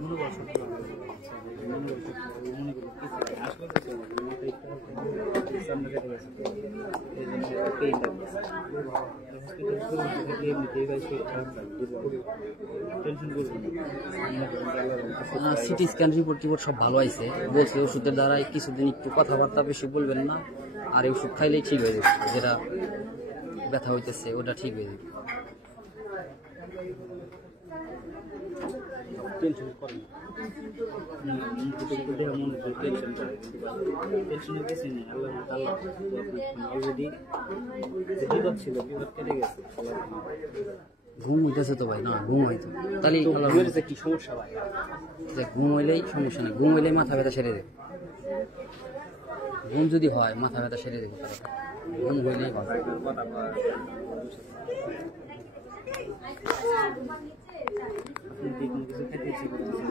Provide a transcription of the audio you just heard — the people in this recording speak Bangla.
মনোবল শক্তি বাড়াবে। মনোবল শক্তি মনোগুলো কিছু আসলে কিছু মাথায় সামনে কেটে গেছে, এই জন্য একটা পেইন লাগছে। হসপিটাল থেকে এমনিতেই ভাই শরীর খারাপ লাগবে, টেনশন করবেন না। সিটি স্ক্যান রিপোর্ট সব ভালো আছে, বলছে ওষুধের দ্বারাই কিছুদিন একটু কথাবার্তা বেশি বলবেন না, আর এই ওষুধ খাইলেই ঠিক হয়ে যাবে, যেটা ব্যথা হইতেছে ওটা ঠিক হয়ে যাবে। টেনশন করেন টেনশনের কিছু নেই। আল্লাহ অলরেডি যে বিপদ ছিল বিপদ কেটে গেছে। ঘুম হইতেছে তো ভাই, না ঘুম হইতো তাহলে কি সমস্যা ভাই? ঘুম হইলেই সমস্যা নেই, ঘুম হইলেই মাথা ব্যথা সেরে দেবে। ঘুম যদি হয় মাথা ব্যথা সেরে দেবে, ঘুম হইলেই ভালো। আপনি কিছু খেতে ইচ্ছে করতেছেন,